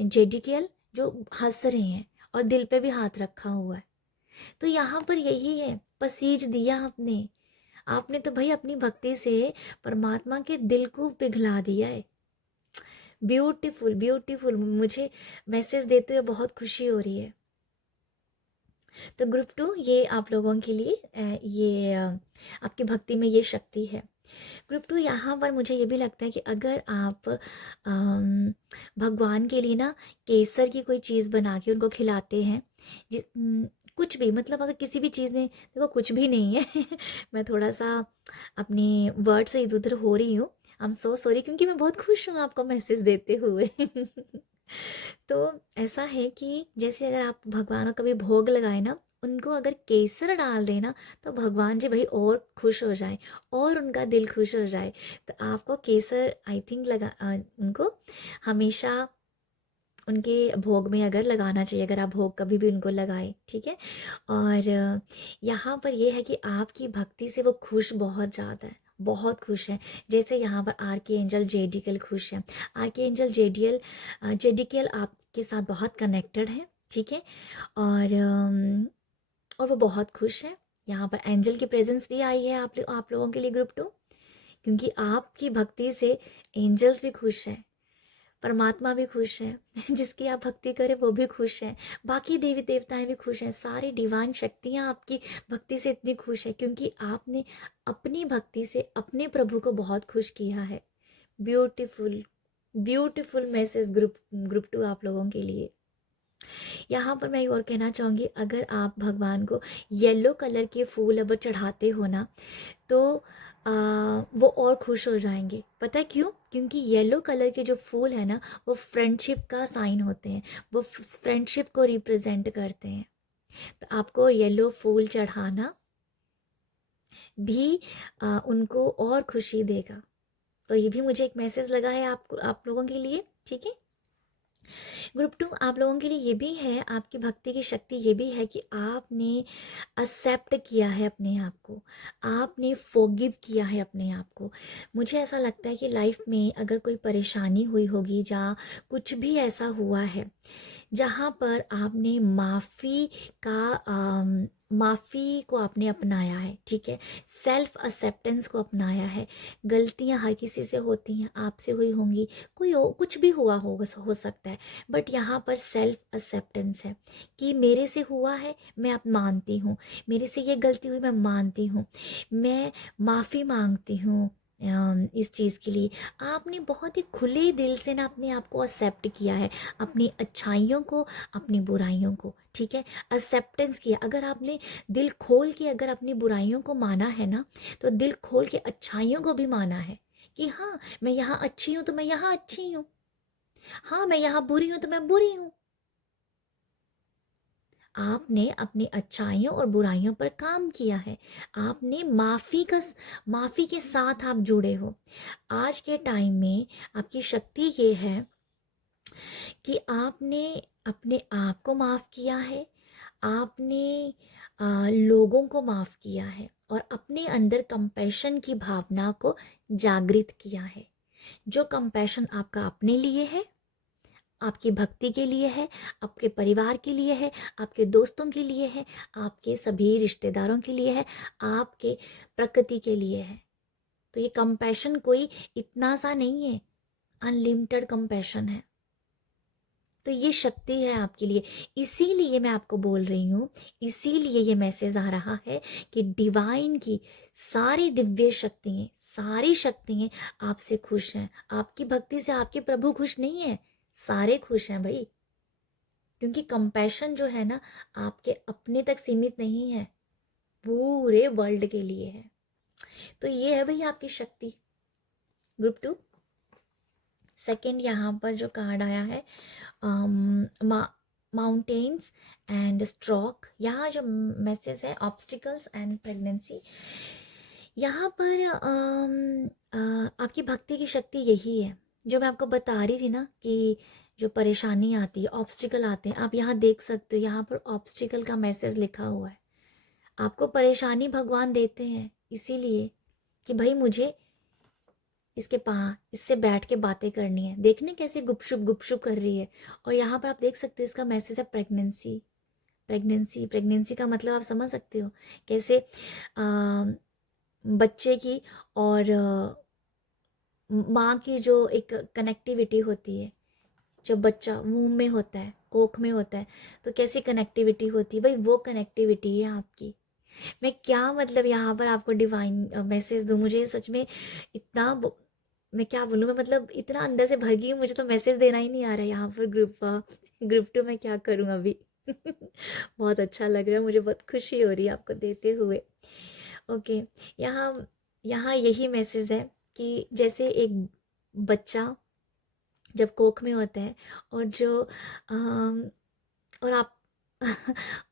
जेडिकियल जो हंस रहे हैं और दिल पे भी हाथ रखा हुआ है। तो यहाँ पर यही है, पसीज दिया आपने। आपने तो भाई अपनी भक्ति से परमात्मा के दिल को पिघला दिया है। ब्यूटीफुल ब्यूटीफुल, मुझे मैसेज देते हुए बहुत खुशी हो रही है। तो ग्रुप 2, ये आप लोगों के लिए ये आपकी भक्ति में ये शक्ति है। ग्रुप 2, यहाँ पर मुझे ये भी लगता है कि अगर आप भगवान के लिए ना केसर की कोई चीज़ बना के उनको खिलाते हैं, कुछ भी, मतलब अगर किसी भी चीज़ में, देखो कुछ भी नहीं है मैं थोड़ा सा अपनी वर्ड से इधर उधर हो रही हूँ, आई एम सो सॉरी, क्योंकि मैं बहुत खुश हूँ आपको मैसेज देते हुए तो ऐसा है कि जैसे अगर आप भगवान को कभी भोग लगाए ना, उनको अगर केसर डाल देना, तो भगवान जी भाई और खुश हो जाए और उनका दिल खुश हो जाए। तो आपको केसर आई थिंक उनको हमेशा उनके भोग में अगर लगाना चाहिए, अगर आप भोग कभी भी उनको लगाए, ठीक है। और यहाँ पर ये है कि आपकी भक्ति से वो खुश बहुत ज़्यादा है, बहुत खुश है। जैसे यहाँ पर आर के एंजल जेडिकल खुश है। आर के एंजल जेडिकल आपके साथ बहुत कनेक्टेड है, ठीक है। और वो बहुत खुश है। यहाँ पर एंजल की प्रेजेंस भी आई है आप लोगों के लिए ग्रुप 2, क्योंकि आपकी भक्ति से एंजल्स भी खुश हैं, परमात्मा भी खुश है जिसकी आप भक्ति करें वो भी खुश है, बाकी देवी देवताएं भी खुश हैं, सारी डिवाइन शक्तियां आपकी भक्ति से इतनी खुश है क्योंकि आपने अपनी भक्ति से अपने प्रभु को बहुत खुश किया है। ब्यूटीफुल ब्यूटीफुल मैसेज ग्रुप 2 आप लोगों के लिए। यहाँ पर मैं और कहना चाहूँगी, अगर आप भगवान को येलो कलर के फूल अब चढ़ाते हो ना, तो वो और खुश हो जाएंगे। पता है क्यों? क्योंकि येलो कलर के जो फूल है ना, वो फ्रेंडशिप का साइन होते हैं, वो फ्रेंडशिप को रिप्रेजेंट करते हैं। तो आपको येलो फूल चढ़ाना भी उनको और खुशी देगा। तो ये भी मुझे एक मैसेज लगा है आप लोगों के लिए, ठीक है। ग्रुप 2 आप लोगों के लिए ये भी है, आपकी भक्ति की शक्ति ये भी है कि आपने एक्सेप्ट किया है अपने आप को, आपने फॉरगिव किया है अपने आप को। मुझे ऐसा लगता है कि लाइफ में अगर कोई परेशानी हुई होगी या कुछ भी ऐसा हुआ है जहाँ पर आपने माफ़ी को आपने अपनाया है, ठीक है, सेल्फ एक्सेप्टेंस को अपनाया है। गलतियाँ हर किसी से होती हैं, आपसे हुई होंगी, कुछ भी हुआ हो सकता है, बट यहाँ पर सेल्फ एक्सेप्टेंस है कि मेरे से हुआ है, मैं अब मानती हूँ, मेरे से ये गलती हुई, मैं मानती हूँ, मैं माफ़ी मांगती हूँ इस चीज़ के लिए। आपने बहुत ही खुले दिल से ना अपने आप को एक्सेप्ट किया है, अपनी अच्छाइयों को, अपनी बुराइयों को, ठीक है, एक्सेप्टेंस किया। अगर आपने दिल खोल के अगर अपनी बुराइयों को माना है ना, तो दिल खोल के अच्छाइयों को भी माना है कि हाँ, मैं यहाँ अच्छी हूँ तो मैं यहाँ अच्छी हूँ, हाँ मैं यहाँ बुरी हूँ तो मैं बुरी हूँ। आपने अपनी अच्छाइयों और बुराइयों पर काम किया है, आपने माफ़ी के साथ आप जुड़े हो। आज के टाइम में आपकी शक्ति ये है कि आपने अपने आप को माफ़ किया है, आपने लोगों को माफ़ किया है और अपने अंदर कंपैशन की भावना को जागृत किया है। जो कंपैशन आपका अपने लिए है, आपकी भक्ति के लिए है, आपके परिवार के लिए है, आपके दोस्तों के लिए है, आपके सभी रिश्तेदारों के लिए है, आपके प्रकृति के लिए है। तो ये कंपैशन कोई इतना सा नहीं है, अनलिमिटेड कंपैशन है। तो ये शक्ति है आपके लिए, इसीलिए मैं आपको बोल रही हूँ, इसीलिए ये मैसेज आ रहा है कि डिवाइन की सारी दिव्य शक्तियाँ, सारी शक्तियाँ आपसे खुश हैं। आपकी भक्ति से आपके प्रभु खुश नहीं है, सारे खुश हैं भाई, क्योंकि कंपैशन जो है ना, आपके अपने तक सीमित नहीं है, पूरे वर्ल्ड के लिए है। तो ये है भाई आपकी शक्ति। ग्रुप 2 सेकेंड यहाँ पर जो कार्ड आया है, माउंटेन्स एंड स्ट्रोक। यहाँ जो मैसेज है, ऑब्स्टिकल्स एंड प्रेगनेंसी। यहाँ पर आपकी भक्ति की शक्ति यही है, जो मैं आपको बता रही थी ना कि जो परेशानी आती है, ऑब्स्टिकल आते हैं, आप यहाँ देख सकते हो, यहाँ पर ऑब्स्टिकल का मैसेज लिखा हुआ है। आपको परेशानी भगवान देते हैं इसीलिए कि भाई मुझे इससे बैठ के बातें करनी है, देखने कैसे गुपशुप कर रही है। और यहाँ पर आप देख सकते हो, इसका मैसेज है प्रेगनेंसी। प्रेगनेंसी का मतलब आप समझ सकते हो, कैसे बच्चे की और माँ की जो एक कनेक्टिविटी होती है, जब बच्चा वूम में होता है, कोख में होता है, तो कैसी कनेक्टिविटी होती है, भाई वो कनेक्टिविटी है आपकी। मैं क्या मतलब यहाँ पर आपको डिवाइन मैसेज दूँ, मुझे सच में इतना मैं क्या बोलूँ, मैं मतलब इतना अंदर से भर गई हूँ, मुझे तो मैसेज देना ही नहीं आ रहा है यहाँ पर। ग्रुप 2 मैं क्या करूँ अभी। बहुत अच्छा लग रहा है मुझे, बहुत खुशी हो रही है आपको देते हुए। ओके, यहाँ यहाँ यही मैसेज है कि जैसे एक बच्चा जब कोख में होता है और जो और आप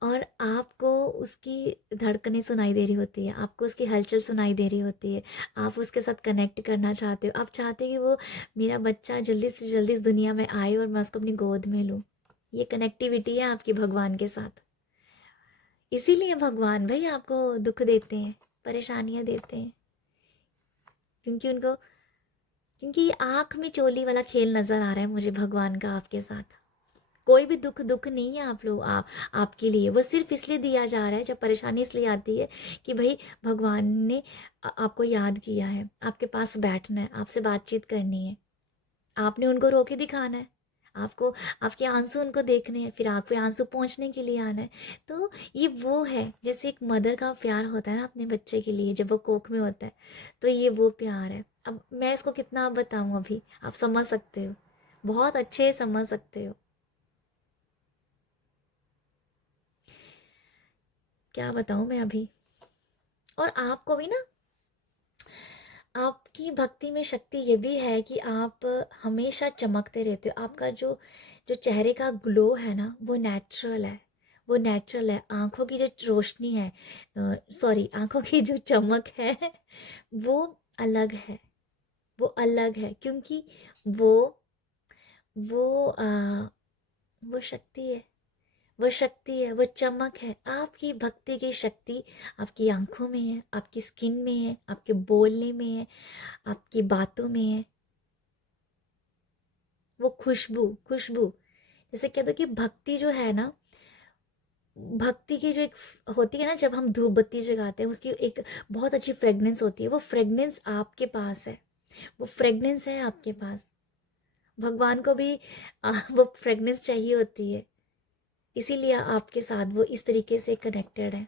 और आपको उसकी धड़कनें सुनाई दे रही होती है, आपको उसकी हलचल सुनाई दे रही होती है, आप उसके साथ कनेक्ट करना चाहते हो, आप चाहते हो कि वो मेरा बच्चा जल्दी से जल्दी इस दुनिया में आए और मैं उसको अपनी गोद में लूँ। ये कनेक्टिविटी है आपकी भगवान के साथ। इसीलिए भगवान भाई आपको दुख देते हैं, परेशानियाँ देते हैं, क्योंकि उनको क्योंकि आँख में चोली वाला खेल नज़र आ रहा है मुझे भगवान का आपके साथ। कोई भी दुख नहीं है आपके लिए, वो सिर्फ इसलिए दिया जा रहा है, जब परेशानी इसलिए आती है कि भाई भगवान ने आपको याद किया है, आपके पास बैठना है, आपसे बातचीत करनी है, आपने उनको रोके दिखाना है, आपको आपके आंसू उनको देखने हैं, फिर आपके आंसू पहुंचने के लिए आना है। तो ये वो है, जैसे एक मदर का प्यार होता है ना अपने बच्चे के लिए जब वो कोख में होता है, तो ये वो प्यार है। अब मैं इसको कितना बताऊं, अभी आप समझ सकते हो, बहुत अच्छे समझ सकते हो, क्या बताऊं मैं अभी। और आपको भी ना, आपकी भक्ति में शक्ति ये भी है कि आप हमेशा चमकते रहते हो। आपका जो जो चेहरे का ग्लो है ना, वो नेचुरल है, वो नेचुरल है। आँखों की जो रोशनी है, सॉरी, आँखों की जो चमक है वो अलग है, वो अलग है, क्योंकि वो वो वो शक्ति है, वो शक्ति है, वो चमक है। आपकी भक्ति की शक्ति आपकी आंखों में है, आपकी स्किन में है, आपके बोलने में है, आपकी बातों में है। वो खुशबू, खुशबू, जैसे कहते हो कि भक्ति जो है ना, भक्ति की जो एक होती है ना, जब हम धूप बत्ती जगाते हैं उसकी एक बहुत अच्छी फ्रेगनेंस होती है, वो फ्रेगनेंस आपके पास है, वो फ्रेगनेंस है आपके पास। भगवान को भी वो फ्रेगनेंस चाहिए होती है, इसीलिए आपके साथ वो इस तरीके से कनेक्टेड है,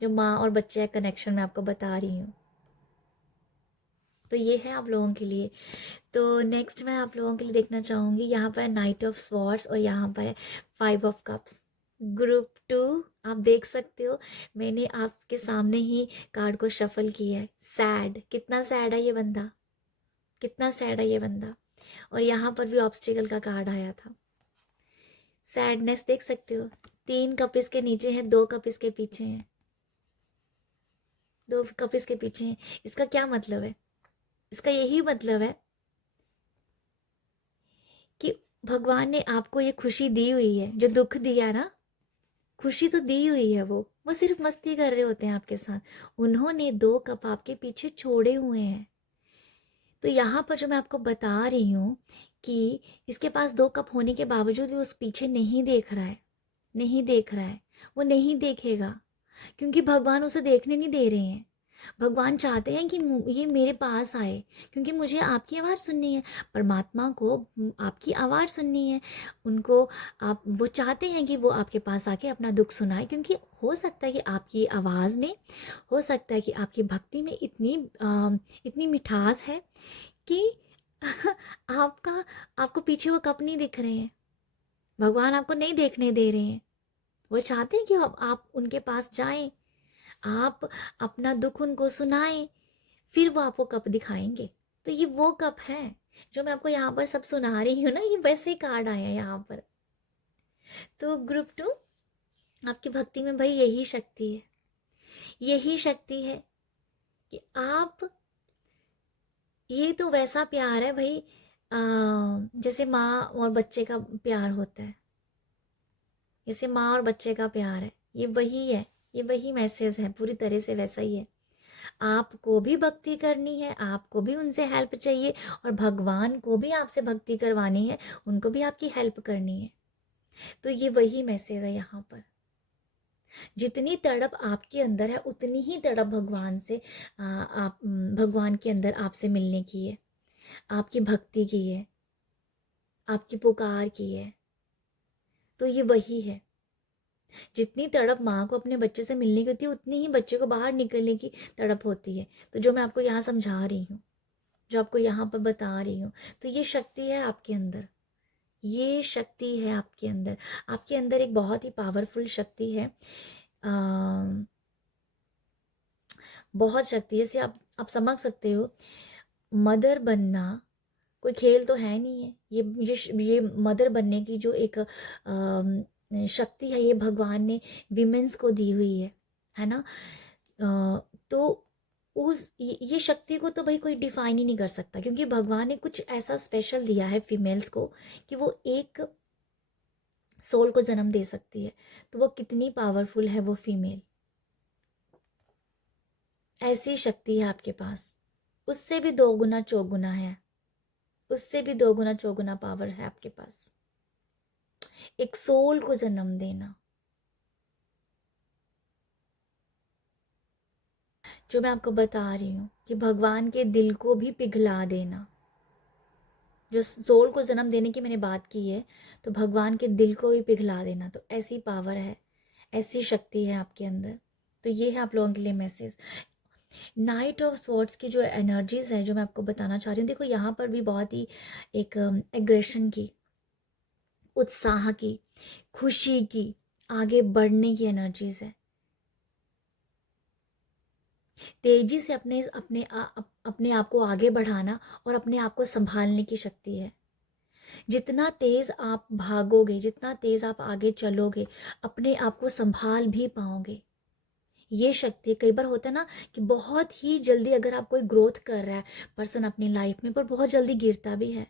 जो माँ और बच्चे का कनेक्शन मैं आपको बता रही हूँ। तो ये है आप लोगों के लिए। तो नेक्स्ट मैं आप लोगों के लिए देखना चाहूँगी, यहाँ पर है नाइट ऑफ स्वॉर्ड्स और यहाँ पर है 5 ऑफ कप्स। ग्रुप 2 आप देख सकते हो, मैंने आपके सामने ही कार्ड को शफल किया है। सैड, कितना सैड है ये बंदा, कितना सैड है ये बंदा। और यहाँ पर भी ऑब्स्टिकल का कार्ड आया था। सैडनेस देख सकते हो, 3 कप इसके नीचे है, 2 कप इसके पीछे हैं, 2 कप इसके पीछे हैं। इसका क्या मतलब है? इसका यही मतलब है कि भगवान ने आपको ये खुशी दी हुई है, जो दुख दिया ना, खुशी तो दी हुई है, वो सिर्फ मस्ती कर रहे होते हैं आपके साथ। उन्होंने 2 कप आपके पीछे छोड़े हुए हैं। तो यहाँ पर जो मैं आपको बता रही हूँ कि इसके पास 2 कप होने के बावजूद भी उस पीछे नहीं देख रहा है, नहीं देख रहा है, वो नहीं देखेगा, क्योंकि भगवान उसे देखने नहीं दे रहे हैं। भगवान चाहते हैं कि ये मेरे पास आए, क्योंकि मुझे आपकी आवाज़ सुननी है, परमात्मा को आपकी आवाज़ सुननी है। उनको आप, वो चाहते हैं कि वो आपके पास आके अपना दुख सुनाए, क्योंकि हो सकता है कि आपकी आवाज़ में, हो सकता है कि आपकी भक्ति में इतनी मिठास है कि आपका आपको पीछे वो कप नहीं दिख रहे हैं, भगवान आपको नहीं देखने दे रहे हैं। वो चाहते हैं कि आप उनके पास जाएं, आप अपना दुख उनको सुनाएं, फिर वो आपको कप दिखाएंगे। तो ये वो कप है जो मैं आपको यहाँ पर सब सुना रही हूँ ना, ये वैसे ही कार्ड आया है यहाँ पर। तो ग्रुप 2 आपकी भक्ति में भाई यही शक्ति है, यही शक्ति है कि आप, ये तो वैसा प्यार है भाई, जैसे माँ और बच्चे का प्यार होता है, जैसे माँ और बच्चे का प्यार है, ये वही है, ये वही मैसेज है, पूरी तरह से वैसा ही है। आपको भी भक्ति करनी है, आपको भी उनसे हेल्प चाहिए, और भगवान को भी आपसे भक्ति करवानी है, उनको भी आपकी हेल्प करनी है। तो ये वही मैसेज है यहाँ पर। जितनी तड़प आपके अंदर है, उतनी ही तड़प भगवान से, आप भगवान के अंदर आपसे मिलने की है, आपकी भक्ति की है, आपकी पुकार की है। तो ये वही है। जितनी तड़प माँ को अपने बच्चे से मिलने की होती है, उतनी ही बच्चे को बाहर निकलने की तड़प होती है। तो जो मैं आपको यहाँ समझा रही हूँ, जो आपको यहाँ पर बता रही हूँ, तो ये शक्ति है आपके अंदर, ये शक्ति है आपके अंदर। आपके अंदर एक बहुत ही पावरफुल शक्ति है, बहुत शक्ति। जैसे आप समझ सकते हो, मदर बनना कोई खेल तो है नहीं है। ये मदर बनने की जो एक शक्ति है, ये भगवान ने विमेंस को दी हुई है ना। तो ये शक्ति को तो भाई कोई डिफाइन ही नहीं कर सकता, क्योंकि भगवान ने कुछ ऐसा स्पेशल दिया है फीमेल्स को कि वो एक सोल को जन्म दे सकती है। तो वो कितनी पावरफुल है वो फीमेल, ऐसी शक्ति है आपके पास। उससे भी 2 गुना 4 गुना है, उससे भी 2 गुना 4 गुना पावर है आपके पास, एक सोल को जन्म देना। जो मैं आपको बता रही हूँ कि भगवान के दिल को भी पिघला देना। जो सोल को जन्म देने की मैंने बात की है, तो भगवान के दिल को भी पिघला देना। तो ऐसी पावर है, ऐसी शक्ति है आपके अंदर। तो ये है आप लोगों के लिए मैसेज। नाइट ऑफ स्वॉर्ड्स की जो एनर्जीज है, जो मैं आपको बताना चाह रही हूँ, देखो यहाँ पर भी बहुत ही एक एग्रेशन की, उत्साह की, खुशी की, आगे बढ़ने की एनर्जीज है। तेजी से अपने आप को आगे बढ़ाना और अपने आप को संभालने की शक्ति है। जितना तेज आप भागोगे, जितना तेज आप आगे चलोगे, अपने आप को संभाल भी पाओगे। ये शक्ति, कई बार होता है ना कि बहुत ही जल्दी अगर आप कोई ग्रोथ कर रहा है पर्सन अपनी लाइफ में, पर बहुत जल्दी गिरता भी है,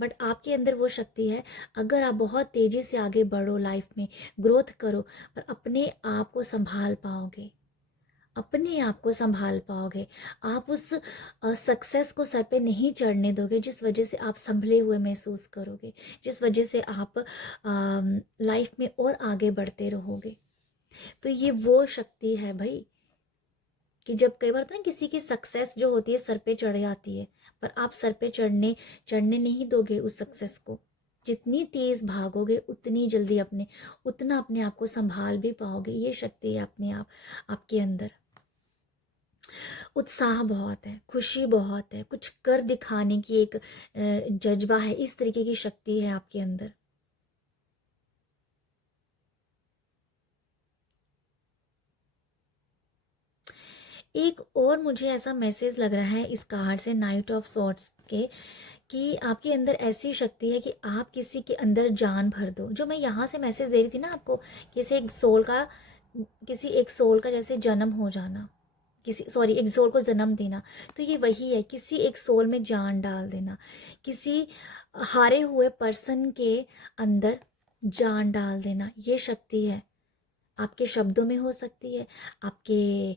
बट आपके अंदर वो शक्ति है। अगर आप बहुत तेज़ी से आगे बढ़ो लाइफ में, ग्रोथ करो, पर अपने आप को संभाल पाओगे, अपने आप को संभाल पाओगे, आप उस सक्सेस को सर पे नहीं चढ़ने दोगे जिस वजह से आप संभले हुए महसूस करोगे, जिस वजह से आप लाइफ में और आगे बढ़ते रहोगे। तो ये वो शक्ति है भाई, कि जब कई बार तो ना किसी की सक्सेस जो होती है सर पे चढ़ जाती है, पर आप सर पे चढ़ने चढ़ने नहीं दोगे उस सक्सेस को। जितनी तेज भागोगे उतनी जल्दी उतना अपने आप को संभाल भी पाओगे। ये शक्ति है अपने आप आपके अंदर। उत्साह बहुत है, खुशी बहुत है, कुछ कर दिखाने की एक जज्बा है, इस तरीके की शक्ति है आपके अंदर। एक और मुझे ऐसा मैसेज लग रहा है इस कार्ड से, नाइट ऑफ सॉर्ड्स के, कि आपके अंदर ऐसी शक्ति है कि आप किसी के अंदर जान भर दो। जो मैं यहाँ से मैसेज दे रही थी ना आपको, किसी एक सोल का जैसे जन्म हो जाना, एक सोल को जन्म देना, तो ये वही है, किसी एक सोल में जान डाल देना, किसी हारे हुए पर्सन के अंदर जान डाल देना। ये शक्ति है, आपके शब्दों में हो सकती है, आपके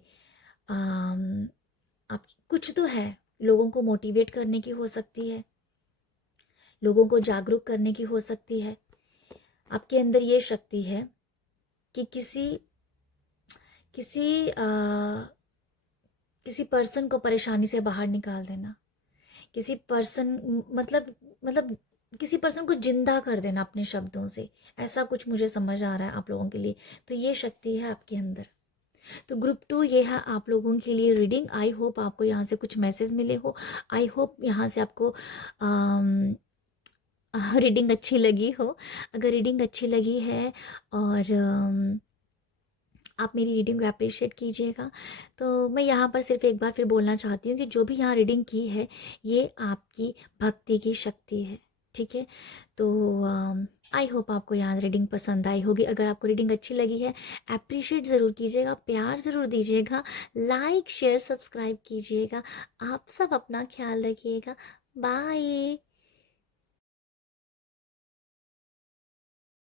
आपकी कुछ तो है, लोगों को मोटिवेट करने की हो सकती है, लोगों को जागरूक करने की हो सकती है। आपके अंदर ये शक्ति है कि किसी किसी किसी पर्सन को परेशानी से बाहर निकाल देना, किसी पर्सन मतलब किसी पर्सन को जिंदा कर देना अपने शब्दों से। ऐसा कुछ मुझे समझ आ रहा है आप लोगों के लिए। तो ये शक्ति है आपके अंदर। तो ग्रुप 2 ये है आप लोगों के लिए रीडिंग। आई होप आपको यहाँ से कुछ मैसेज मिले हो, आई होप यहाँ से आपको रीडिंग अच्छी लगी हो। अगर रीडिंग अच्छी लगी है और आप मेरी रीडिंग को अप्रिशिएट कीजिएगा, तो मैं यहाँ पर सिर्फ एक बार फिर बोलना चाहती हूँ कि जो भी यहाँ रीडिंग की है ये आपकी भक्ति की शक्ति है, ठीक है। तो आई होप आपको यहाँ रीडिंग पसंद आई होगी। अगर आपको रीडिंग अच्छी लगी है अप्रिशिएट ज़रूर कीजिएगा, प्यार ज़रूर दीजिएगा, लाइक शेयर सब्सक्राइब कीजिएगा। आप सब अपना ख्याल रखिएगा। बाय।